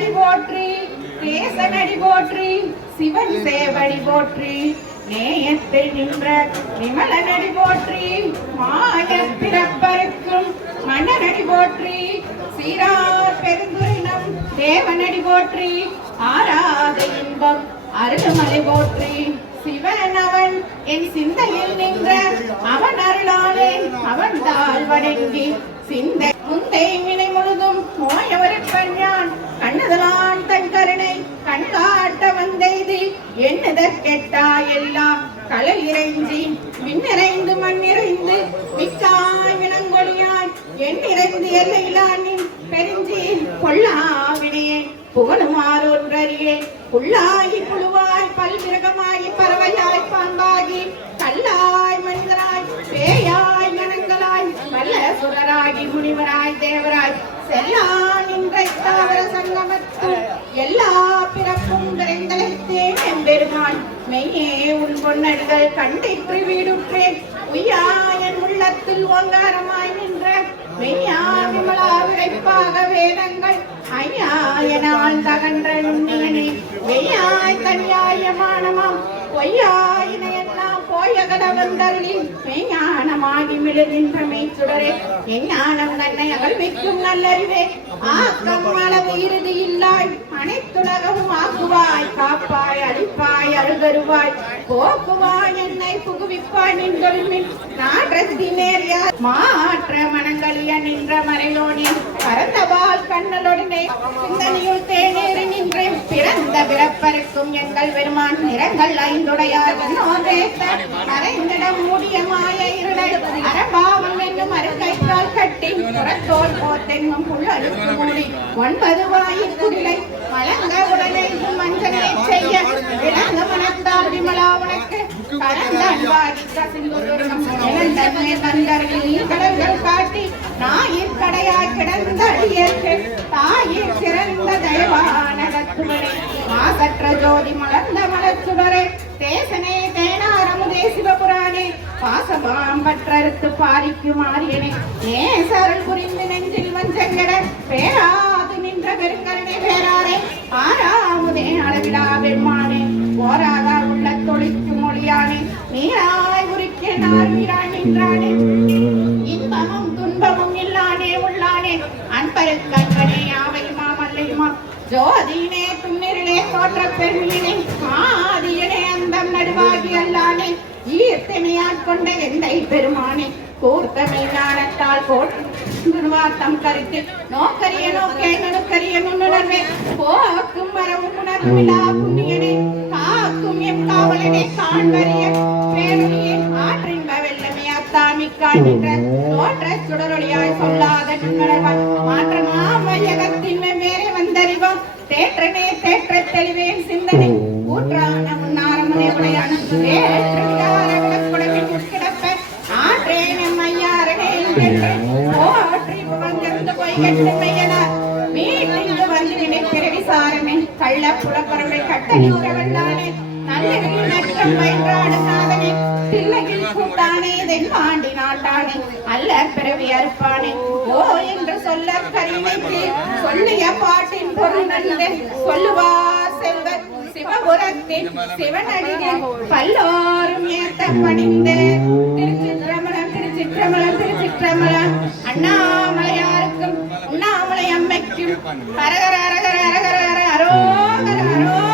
தேவனடி போற்றி தேசனடி போற்றி சிவன் சேவடி போற்றி நேயத்தை நின்ற நிமலனடி போற்றி மாய பிறப்பருக்கும் மன்னனடி போற்றி சீரார் பெருந்துரினம் தேவனடி போற்றி ஆராத இன்பம் அருள்மலை போற்றி சிவன் அவன் என் சிந்தையில் நின்ற அவன் அருளாலே வணங்கி சிந்தை முந்தை வினை முழுதும் மோயவருக்கண் யான் தன் கருணை கண்காட்ட வந்தெய்தி. எண்ணுதற்கெட்டா எல்லாம் கடல் இறைஞ்சி. விண்ணிறைந்து மண்ணிறைந்து மிக்காய் வினங்கொழியாய் எண் நிறைந்து எல்லையிலானின் பெருஞ்சி கொள்ளாவினையே புகழுமாறொன்றறியே உள்ளாகி புழுவாய் பல்விரகமாகி பறவையாய் பாம்பாய் ஆதி முனிவராய் தேவராய் செல்லா நின்ற தாவர சங்கமத்து எல்லா பிறப்பும் விரைந்தழைத்தேன் எம்பெருமான். மெய்யே உன் பொன்னடிகள் கண்டிற்று வீடுற்றேன் உள்ளத்தில் ஓங்காரமாய் நின்ற மெய்யா விமலா விரைப்பாக வேதங்கள். ஐயா எனால் தகன்ற நுண்ணியனே போயகல மெய்ஞானமாகி மிளகின்ற மெய்ச்சுடரே எஞ்ஞானம் தன்னை அகழ்விக்கும் நல்லறிவே. ஆக்கம் அளவு இறுதி இல்லாய். அனைத்துலகமும் ஆக்குவாய். காப்பாய் அழிப்பாய் அழுதருவாய் போக்குவாய் என்னை புகுவிப்பாய் நின்றொழுமின் நாற்றத்தி நேரிய மாற்ற மனங்களிய நின்ற மறையோனி பரந்தவால் கண்ணலுடனே சிந்தனையுள் தேநேறி நின்றேன் பிறந்த பிறப்பருக்கும் எங்கள் பெருமான் நிறங்கள் ஐந்துடையார் மறைந்திடம் மூடிய மாய இருடல் அரபாவம் என்னும் அருக்கைக்கால் கட்டி புறத்தோல் போத்தெங்கும் புள்ளழுக்கு மூடி. ஒன்பது வாயில் குடிலை வழங்க உடலை மஞ்சனை செய்ய. இறங்க மனத்தால் விமலா உனக்கு. கடந்த அன்பாடி கசிந்து தந்தர்கள் நீ கடல்கள் காட்டி கிடந்த அடியேற்கு சிறந்த தயவான மாசற்ற ஜோதி மலர்ந்த மலச்சுடரே தேசனே தேனாரமுதே சிவபுராணே. பாசபாம் பற்றறுத்து பாரிக்கு நேசருள் புரிந்து நெஞ்சில் வஞ்சங்கட பேராது நின்ற பெருங்கருணை பேராரே. ஆறாமுதே அளவிடா உள்ள தொழிற்கு மொழியானே. நீராய் உரிக்க வீராய் நின்றானே. அன்பருக்கு யாவையுமா மல்லையுமா ஜோதினே துண்ணிரிலே தோற்ற பெருமினே ஆதியனே அந்தம் நடுவாகி அல்லானே ஈர்த்தனையாட் எந்தை பெருமானே கூர்த்தமை ஞானத்தால் போட்டம் கருத்து. நோக்கரிய நோக்கே நுணுக்கரிய நுண்ணுணர்வே போக்கும் வரவும் உணர்விழா புண்ணியனே காக்கும் எம் காவலனே காண்பறிய பேருடைய நின்ற தோற்ற சுடரொளியாய் சொல்லாத மாற்றமா மையகத்தின் வேறே வந்தறிவோம் தேற்றனே தேற்ற தெளிவேன் சிந்தனை ஊற்றான முன்னாரமுனே உடையான வேற்று விகார விளக்குடவில் உட்கிடப்ப ஆற்றேன் எம் ஐயாரனே போற்றி புகழ்ந்திருந்து போய் கெட்டு மையனார் வீட்டில் வந்து நினைக்கிற விசாரமே கள்ள புலப்பறவை கட்டணி உறவல்லானே நல்லகிரி நற்றம் பயின்றாடு நாதனே பிள்ளைகள் கூட்டானே தென்மாண்டி நாட்டானே அல்ல பிறவி அறுப்பானே. ஓ என்று சொல்ல கருணைக்கு சொல்லிய பாட்டின் பொருள் நல்ல சொல்லுவார் செல்வர் சிவபுரத்தின் சிவனடிகள் பல்லோரும் ஏத்த பணிந்து திருச்சிற்றம்பலம் திருச்சிற்றம்பலம் திருச்சிற்றம்பலம். அண்ணாமலையாருக்கும் உண்ணாமலை அம்மைக்கும் அரகர அரகர அரகர அரோகர. ஹரஹர